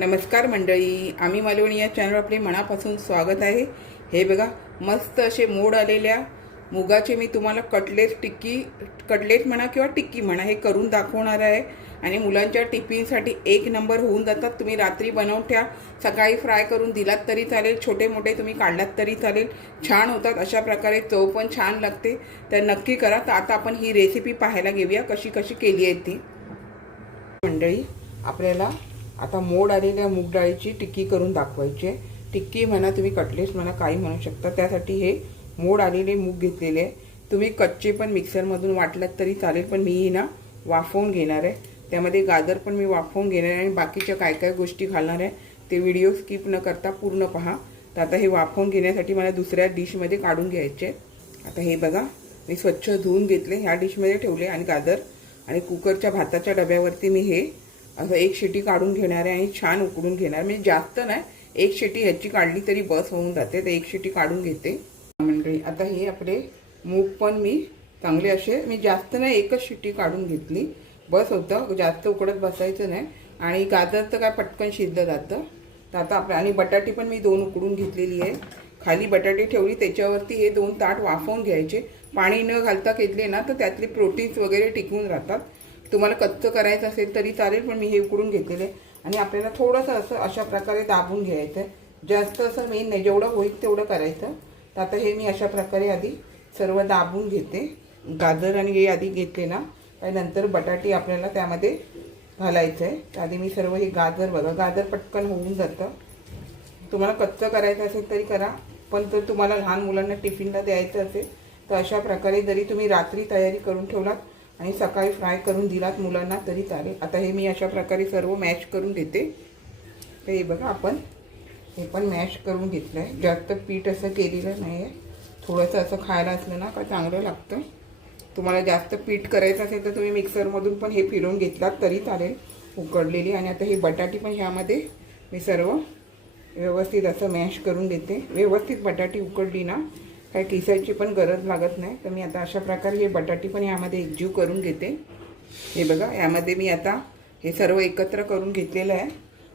नमस्कार मंडळी, आम्ही मालवणी या चॅनल आपले मनापासून स्वागत आहे। हे बघा, मस्त असे मोड आलेल्या मुगाचे मी तुम्हाला कटलेट म्हणा किंवा टिक्की म्हणा हे करून दाखवणार आहे। आणि मुलांच्या टिफिनसाठी एक नंबर होऊन जातात। तुम्ही रात्री बनवून ठेवा, सकाळी फ्राय करून दिलात तरी चालेल, छोटे मोठे तुम्ही काढलात तरी चालेल, छान होतात। अशा प्रकारे चव पण छान लागते, तर नक्की करा। तर आता आपण ही रेसिपी पाहायला घेऊया कशी कशी केली आहे ती। मंडळी, आपल्याला आता मोड आलेल्या मूग डाळीची टिक्की करून दाखवायची आहे। टिक्की म्हणा, तुम्ही कटलेट म्हणा, काही म्हणू शकता। त्यासाठी हे मोड आलेले मूग घेतलेले आहे। तुम्ही कच्चे पण मिक्सरमधून वाटलात तरी चालेल, पण मी ना वाफवून घेणार आहे। त्यामध्ये गाजर पण मी वाफवून घेणार आहे आणि बाकीच्या काय काय गोष्टी घालणार आहे ते व्हिडिओ स्किप न करता पूर्ण पहा। तर आता हे वाफवून घेण्यासाठी मला दुसऱ्या डिशमध्ये काढून घ्यायचे आहे। आता हे बघा, मी स्वच्छ धुवून घेतले, ह्या डिशमध्ये ठेवले आणि गाजर आणि कुकरच्या भाताच्या डब्यावरती मी हे असं एक शिटी काढून घेणार आहे आणि छान उकडून घेणार। म्हणजे जास्त नाही, एक शिटी ह्याची काढली तरी बस होऊन जाते, तर एक शिटी काढून घेते मंडळी। आता हे आपले मूग पण मी चांगले असे, मी जास्त नाही, एकच शिटी काढून घेतली, बस होतं, जास्त उकडत बसायचं नाही। आणि गाजर तर काय पटकन शिजलं जातं। तर आता आपल्या आणि बटाटी पण मी 2 उकडून घेतलेली आहे। खाली बटाटी ठेवली, त्याच्यावरती हे 2 ताट वाफवून घ्यायचे। पाणी न घालता घेतले ना तर त्यातले प्रोटीन्स वगैरे टिकून राहतात। तुम्हाला कच्चं करायचं असेल तरी चालेल, पण मी हे उकडून घेतलेले। आणि आपल्याला थोडंसं असं अशा प्रकारे दाबून घ्यायचं आहे, जास्त असं मेन नाही, जेवढं होईल तेवढं करायचं। तर आता हे मी अशा प्रकारे आधी सर्व दाबून घेते। गाजर आणि हे आधी घेतले ना, आणि नंतर बटाटी आपल्याला त्यामध्ये घालायचं आहे। तर आधी मी सर्व हे गाजर, बघा गाजर पटकन होऊन जातं। तुम्हाला कच्चं करायचं असेल तरी करा, पण तर तुम्हाला लहान मुलांना टिफिनला द्यायचं असेल तर अशा प्रकारे जरी तुम्ही रात्री तयारी करून ठेवलात आणि सकाळी फ्राय करून दिलात मुलांना तरी चालेल। आता हे मी अशा प्रकारे सर्व मॅश करून घेते। तर हे बघा, आपण हे पण मॅश करून घेतलं आहे, जास्त पीठ असं केलेलं नाही आहे। थोडंसं असं खायला असलं ना का चांगलं लागतं। तुम्हाला जास्त पीठ करायचं असेल तर तुम्ही मिक्सरमधून पण हे फिरवून घेतलात तरी चालेल, उकडलेली। आणि आता हे बटाटी पण ह्यामध्ये मी सर्व व्यवस्थित असं मॅश करून घेते। व्यवस्थित बटाटी उकडली ना काय किसायची पण गरज लागत नाही। तर मी आता अशा प्रकारे हे बटाटी पण यामध्ये एकजीव करून घेते। हे बघा, यामध्ये मी आता हे सर्व एकत्र करून घेतलेलं आहे।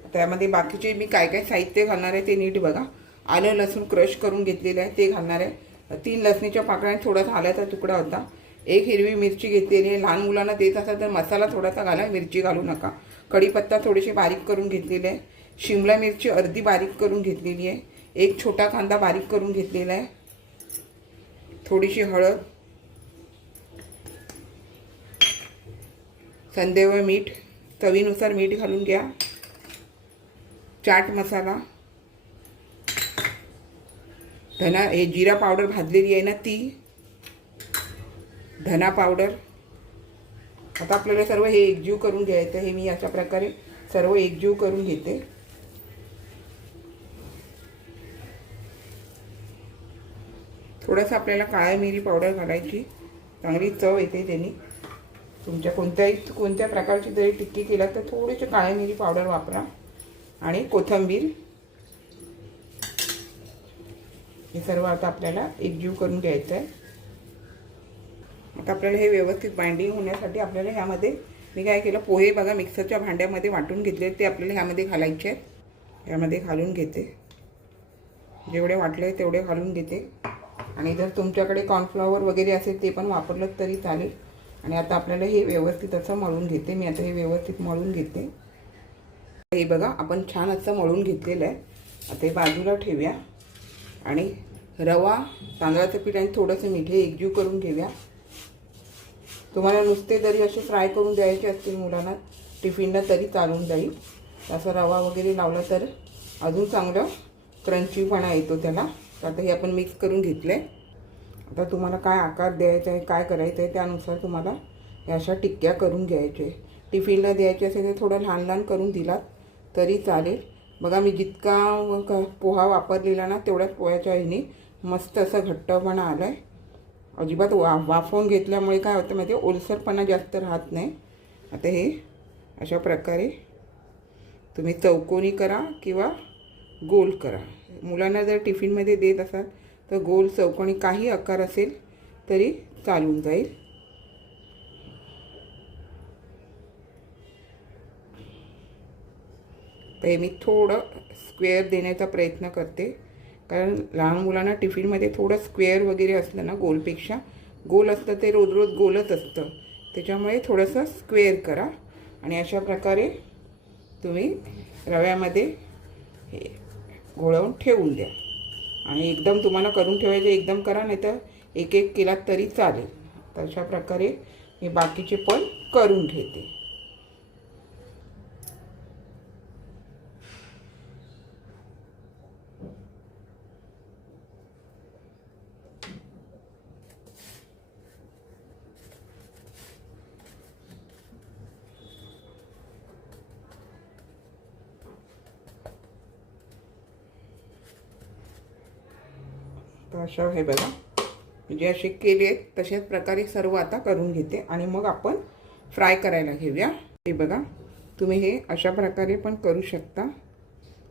आता यामध्ये बाकीचे मी काय काय साहित्य घालणार आहे ते नीट बघा। आलं लसूण क्रश करून घेतलेलं आहे ते घालणार आहे। 3 लसणीच्या पाकळ्या, थोडासा आल्याचा तुकडा होता, 1 हिरवी मिरची घेतलेली आहे। लहान मुलांना देत असाल तर मसाला थोडासा घाला, मिरची घालू नका। कढीपत्ता थोडीशी बारीक करून घेतलेली आहे। शिमला मिरची अर्धी बारीक करून घेतलेली आहे। 1 छोटा कांदा बारीक करून घेतलेला आहे। थोडीशी हळद, संदेव मीठ, चवीनुसार मीठ घालून घ्या। चाट मसाला, धना, हे जिरा पावडर भाजलेली आहे ना ती, धना पावडर। आता आपल्याला सर्व हे एकजीव करून घ्यायचं। हे मी अशा प्रकारे सर्व एकजीव करून घेते। थोडंसं आपल्याला काळ्या मिरी पावडर घालायची, चांगली चव येते त्याने। तुमच्या कोणत्या प्रकारची जरी टिक्की केला तर थोडीशी काळ्या मिरी पावडर वापरा। आणि कोथिंबीर, हे सर्व आता आपल्याला एकजीव करून घ्यायचं आहे। आता आपल्याला हे व्यवस्थित बाइंडिंग होण्यासाठी आपल्याला ह्यामध्ये मी काय केलं, पोहे बघा मिक्सरच्या भांड्यामध्ये वाटून घेतले, ते आपल्याला ह्यामध्ये घालायचे आहेत। ह्यामध्ये घालून घेते, जेवढे वाटले तेवढे घालून घेते। आणि जर तुमच्याकडे कॉर्नफ्लॉवर वगैरे असेल ते पण वापरलं तरी चालेल। आणि आता आपल्याला हे व्यवस्थित असं मळून घेते। मी आता हे व्यवस्थित मळून घेते। हे बघा, आपण छान असं मळून घेतलेलं आहे। आता हे बाजूला ठेवूया आणि रवा, तांदळाचं पीठ आणि थोडंसं मीठ हे एकजीव करून घेऊया। तुम्हाला नुसते जरी असे फ्राय करून द्यायचे असतील मुलांना टिफिनला तरी चालून जाईल। असं रवा वगैरे लावला तर अजून चांगलं क्रंचीपणा येतो त्याला। तर आता हे आपण मिक्स करून घेतलं आहे। आता तुम्हाला काय आकार द्यायचा आहे, काय करायचं आहे त्यानुसार तुम्हाला या अशा टिक्क्या करून घ्यायचे। टिफिनला द्यायचे असेल तर थोडं लहान लहान करून दिलात तरी चालेल। बघा, मी जितका पोहा वापरलेला ना तेवढ्याच पोह्याच्या ह्याने मस्त असं घट्टपणा आला आहे। अजिबात वाफवून घेतल्यामुळे काय होतं माहिती आहे, ओलसरपणा जास्त राहत नाही। आता हे अशा प्रकारे तुम्ही चौकोनी करा किंवा गोल करा। मुलांना जर टिफिनमध्ये देत असाल तर गोल, चौकोनी काही आकार असेल तरी चालून जाईल। तर हे मी थोडं स्क्वेअर देण्याचा प्रयत्न करते, कारण लहान मुलांना टिफिनमध्ये थोडं स्क्वेअर वगैरे असलं ना, गोलपेक्षा गोल असतं ते रोज रोज गोलच असतं, त्याच्यामुळे थोडंसं स्क्वेअर करा. आणि अशा प्रकारे तुम्ही रव्यामध्ये हे घोळवून ठेवून द्या. आणि एकदम तुम्हाला करून ठेवायचे एकदम करा, नाही तर एक एक केलात तरी चालेल. तर अशा प्रकारे मी बाकीचे पण करून घेते. तर अशा हे बघा, जे असे केले तशाच प्रकारे सर्व आता करून घेते आणि मग आपण फ्राय करायला घेऊया. हे बघा, तुम्ही हे अशा प्रकारे पण करू शकता.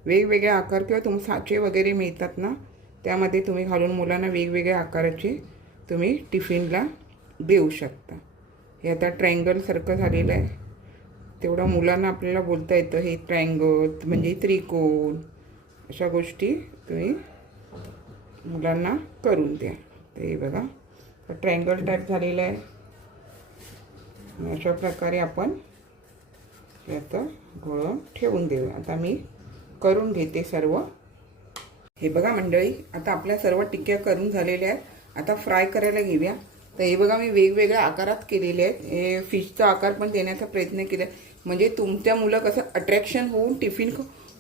वेगवेगळे आकार किंवा तुम्ही साचे वगैरे मिळतात ना, त्यामध्ये तुम्ही घालून मुलांना वेगवेगळ्या आकाराचे तुम्ही टिफिनला देऊ शकता. हे आता ट्रायंगलसारखं झालेलं आहे, तेवढं मुलांना आपल्याला बोलता येतं हे ट्रायंगल म्हणजे त्रिकोण, अशा गोष्टी तुम्ही मुलांना करून द्या. तर हे बघा, ट्रायंगल टाईप झालेलं आहे. अशा प्रकारे आपण याचं घोळवून ठेवून देऊ. आता मी करून घेते सर्व. हे बघा मंडळी, आता आपल्या सर्व टिक्क्या करून झालेल्या आहेत. आता फ्राय करायला घेऊया. तर हे बघा, मी वेगवेगळ्या आकारात केलेले आहेत. हे फिशचा आकार पण देण्याचा प्रयत्न केला, म्हणजे तुमच्या मुलं कसं अट्रॅक्शन होऊन टिफिन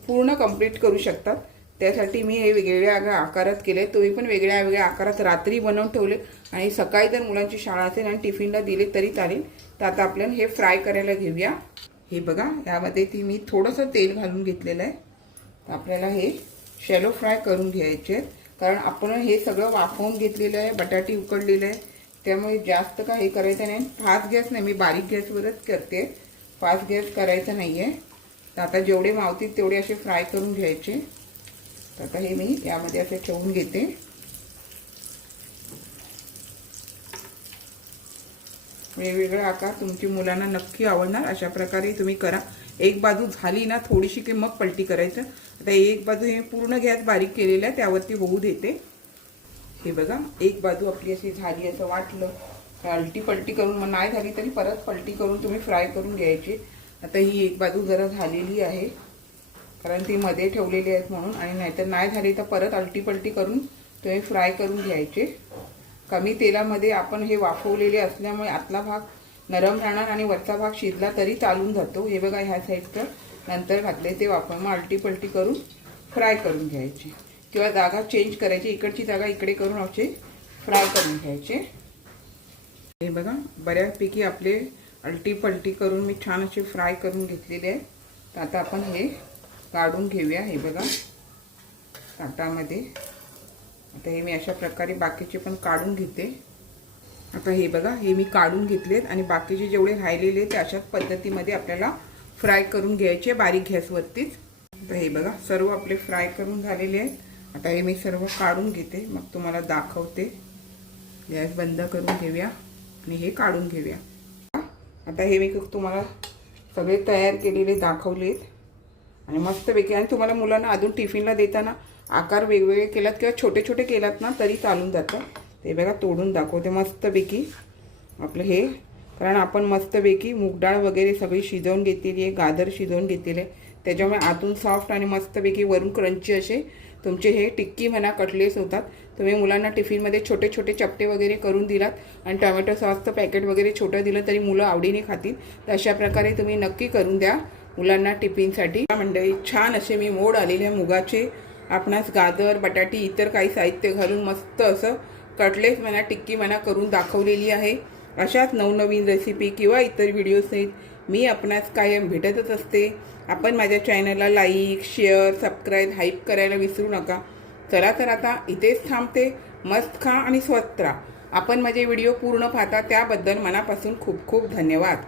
पूर्ण कंप्लीट करू शकतात. त्यासाठी मी हे वेगवेगळ्या आकारात केले. तुम्ही पण वेगळ्या वेगळ्या आकारात रात्री बनवून ठेवले आणि सकाळी जर मुलांची शाळा असेल आणि टिफिनला दिले तरी चालेल. तर आता आपल्याला हे फ्राय करायला घेऊया. हे बघा, यामध्ये मी थोडंसं तेल घालून घेतलेलं आहे. तर आपल्याला हे शॅलो फ्राय करून घ्यायचे, कारण आपण हे सगळं वाफवून घेतलेलं आहे, बटाटे उकडलेले आहे, त्यामुळे जास्त काय हे करायचं नाही. फास्ट गॅस नाही, मी बारीक गॅसवरच करते, फास्ट गॅस करायचा नाही आहे. तर आता जेवढे मावतील तेवढे असे फ्राय करून घ्यायचे. तर आता हे मी यामध्ये असे ठेवून घेते. वेगवेगळे आकार तुमची मुलांना नक्की आवडणार. अशा प्रकारे तुम्ही करा. एक बाजू झाली ना थोडीशी की मग पलटी करायचं. आता एक बाजू हे पूर्ण गॅस बारीक केलेला आहे त्यावरती होऊ देते. हे बघा, एक बाजू आपली अशी झाली असं वाटलं पलटी पलटी करून, मग नाही झाली तरी परत पलटी करून तुम्ही फ्राय करून घ्यायची. आता ही एक बाजू जरा झालेली आहे, कारण ती मध्ये ठेवलेली आहेत म्हणून, आणि नाहीतर नाही झाली तर परत अलटी पलटी करून तुम्ही फ्राय करून घ्यायचे. कमी तेलामध्ये आपण हे वाफवलेले असल्यामुळे आतला भाग नरम राहणार आणि वरचा भाग शिजला तरी चालून जातो. हे बघा, ह्या साईडचं नंतर घातले ते वापर, मग अलटी पलटी करून फ्राय करून घ्यायचे किंवा जागा चेंज करायची, इकडची जागा इकडे करून असे फ्राय करून घ्यायचे. हे बघा, बऱ्यापैकी आपले अलटी पलटी करून मी छान असे फ्राय करून घेतलेले आहे. तर आता आपण हे काढून घेऊया. हे बघा ताटामध्ये. आता हे मी अशा प्रकारे बाकीचे पण काढून घेते. आता हे बघा, हे मी काढून घेतलेत आणि बाकीचे जेवढे राहिलेले ते अशाच पद्धतीमध्ये आपल्याला फ्राय करून घ्यायचे बारीक गॅसवरतीच. आता हे बघा, सर्व आपले फ्राय करून झालेले आहेत. आता हे मी सर्व काढून घेते, मग तुम्हाला दाखवते. गॅस बंद करून घेऊया आणि हे काढून घेऊया. आता हे मी तुम्हाला सगळे तयार केलेले दाखवलेत आणि मस्तपैकी. आणि तुम्हाला मुलांना अजून टिफिनला देताना आकार वेगवेगळे केलात किंवा छोटे छोटे केलात ना तरी चालून जातं. ते बघा, तोडून दाखवते मस्तपैकी आपलं हे, कारण आपण मस्तपैकी मूग डाळ वगैरे सगळी शिजवून घेतलेली आहे, गाजर शिजवून घेतलेले आहे, त्याच्यामुळे आतून सॉफ्ट आणि मस्तपैकी वरून क्रंची असे तुमचे हे टिक्की म्हणा कटलेट्स होतात. तुम्ही मुलांना टिफिनमध्ये छोटे छोटे चपटे वगैरे करून दिलात आणि टोमॅटो सॉसचं पॅकेट वगैरे छोटं दिलं तरी मुलं आवडीने खातील. तर अशा प्रकारे तुम्ही नक्की करून द्या मुलांना टिफिनसाठी. मंडळी, छान असे मी मोड आलेले मुगाचे आपणास गाजर बटाटी इतर काही साहित्य घालून मस्त असं कटलेट्स म्हणा टिक्की म्हणा करून दाखवलेली आहे. अशाच नवनवीन रेसिपी किंवा इतर व्हिडिओ सहित मी आपणास कायम भेटतच असते. आपण माझ्या चॅनलला लाईक शेअर सबस्क्राईब हाईप करायला विसरू नका. चला तर आता इथेच थांबते. मस्त खा आणि स्वस्त राहा. आपण माझे व्हिडिओ पूर्ण पाहता त्याबद्दल मनापासून खूप खूप धन्यवाद.